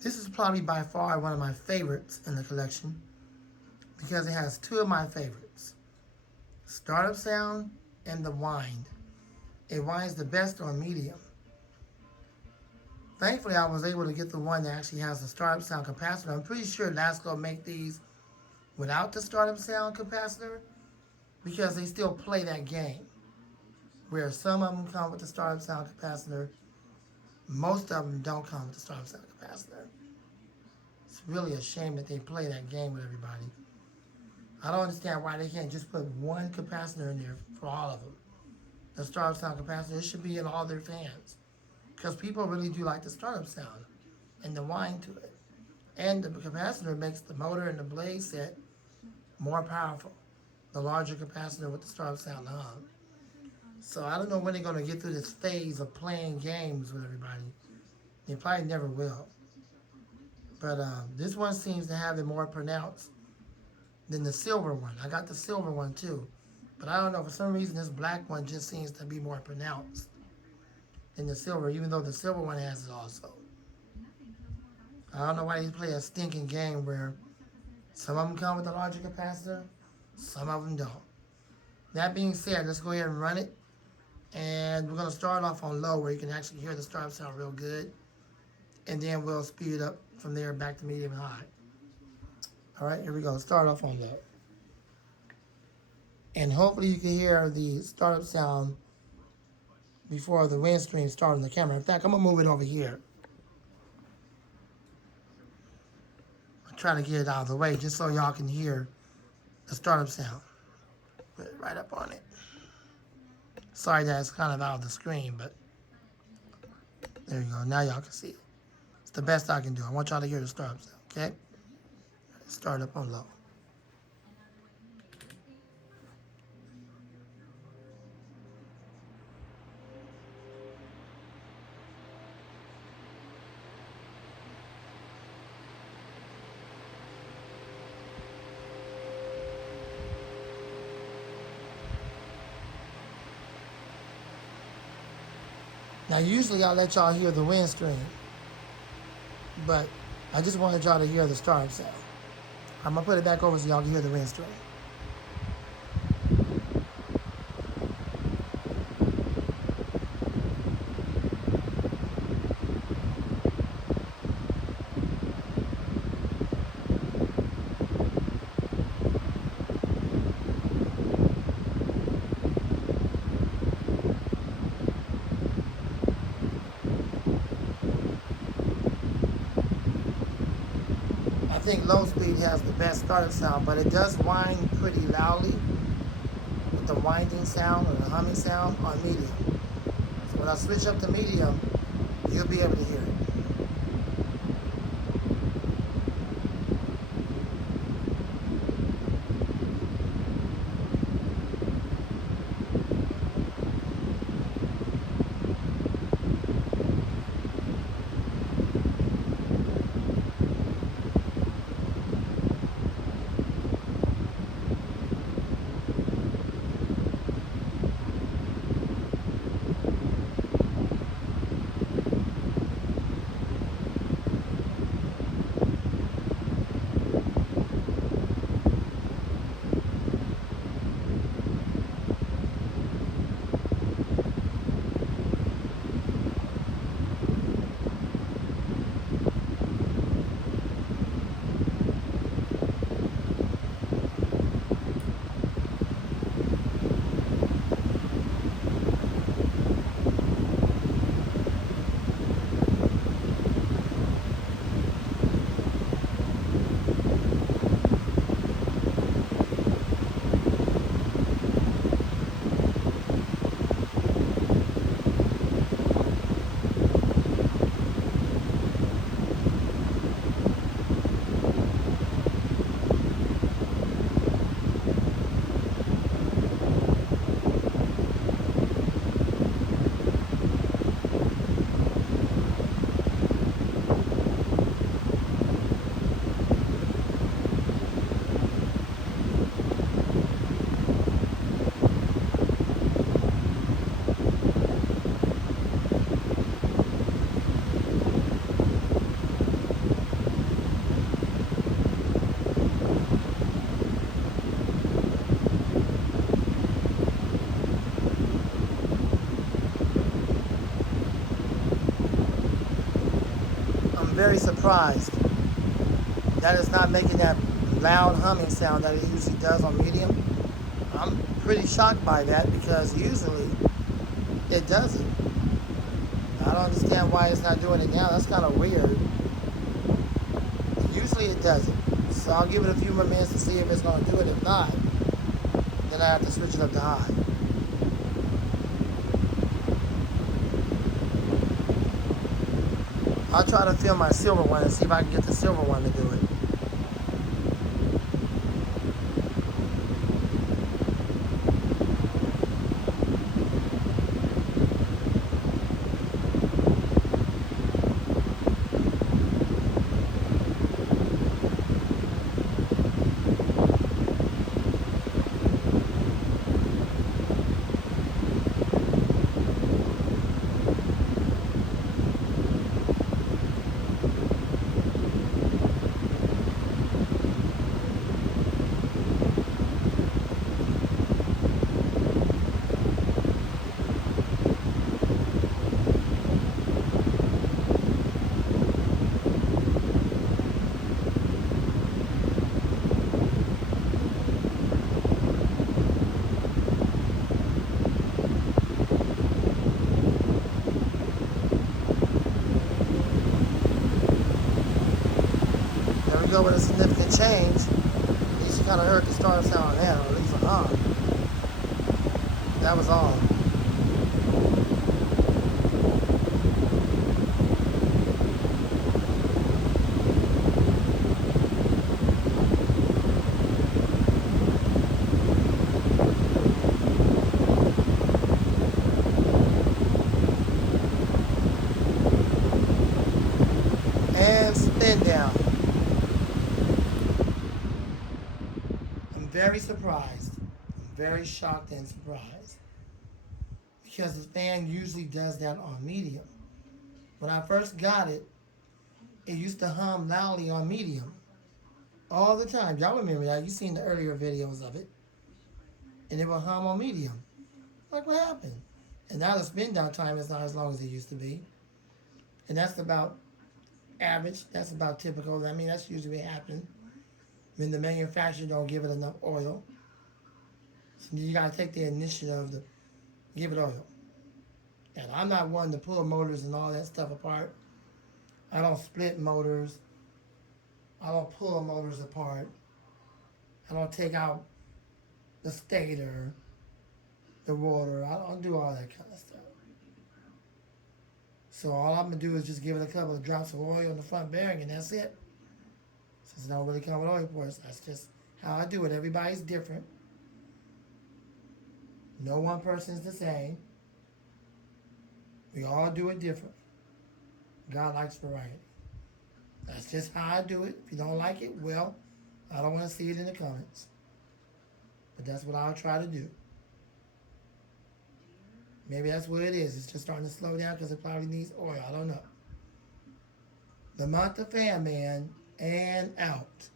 This is probably by far one of my favorites in the collection because it has two of my favorites. Startup sound and the wind. It winds the best on medium. Thankfully, I was able to get the one that actually has the startup sound capacitor. I'm pretty sure Lasko make these without the startup sound capacitor because they still play that game. Where some of them come with the startup sound capacitor, most of them don't come with the startup sound capacitor. It's really a shame that they play that game with everybody. I don't understand why they can't just put one capacitor in there for all of them. The startup sound capacitor, it should be in all their fans. Because people really do like the startup sound and the whine to it. And the capacitor makes the motor and the blade set more powerful. The larger capacitor with the startup sound on. So I don't know when they're going to get through this phase of playing games with everybody. They probably never will. But this one seems to have it more pronounced than the silver one. I got the silver one too. But I don't know, for some reason this black one just seems to be more pronounced than the silver, even though the silver one has it also. I don't know why they play a stinking game where some of them come with a larger capacitor, some of them don't. That being said, let's go ahead and run it. And we're going to start off on low where you can actually hear the startup sound real good. And then we'll speed it up from there back to medium and high. All right, here we go. Start off on low. And hopefully you can hear the startup sound before the wind stream starts on the camera. In fact, I'm going to move it over here. I'll try to get it out of the way just so y'all can hear the startup sound. Put it right up on it. Sorry that it's kind of out of the screen, but there you go. Now y'all can see it. It's the best I can do. I want y'all to hear the startup sound, okay? Start up on low. Now, usually I let y'all hear the wind stream, but I just wanted y'all to hear the startup sound. I'm going to put it back over so y'all can hear the wind stream. I think low speed has the best startup sound, but it does whine pretty loudly with the winding sound or the humming sound on medium. So when I switch up to medium, you'll be able to hear it. very surprised that it's not making that loud humming sound that it usually does on medium. I'm pretty shocked by that because usually it doesn't. I don't understand why it's not doing it now. That's kind of weird. Usually it doesn't. So I'll give it a few more minutes to see if it's going to do it. If not, then I have to switch it up to high. I'll try to film my silver one and see if I can get the silver one to do it. There we go with a significant change. At least you kind of heard the startup sound now, or at least a hum. That was all. And spin down. I'm very surprised. I'm very shocked and surprised. Because the fan usually does that on medium. When I first got it, it used to hum loudly on medium. All the time. Y'all remember that. You've seen the earlier videos of it. And it will hum on medium. Like, what happened? And now the spin down time is not as long as it used to be. And that's about average. That's about typical. I mean, that's usually what happens when the manufacturer don't give it enough oil. So you got to take the initiative to give it oil. And I'm not one to pull motors and all that stuff apart. I don't split motors. I don't pull motors apart. I don't take out the stator, the rotor. I don't do all that kind of stuff. So all I'm going to do is just give it a couple of drops of oil in the front bearing, and that's it. Since it don't really come with oil ports, that's just how I do it. Everybody's different. No one person is the same. We all do it different. God likes variety. That's just how I do it. If you don't like it, well, I don't want to see it in the comments. But that's what I'll try to do. Maybe that's what it is. It's just starting to slow down because it probably needs oil. I don't know. The Month of Fan Man, and out.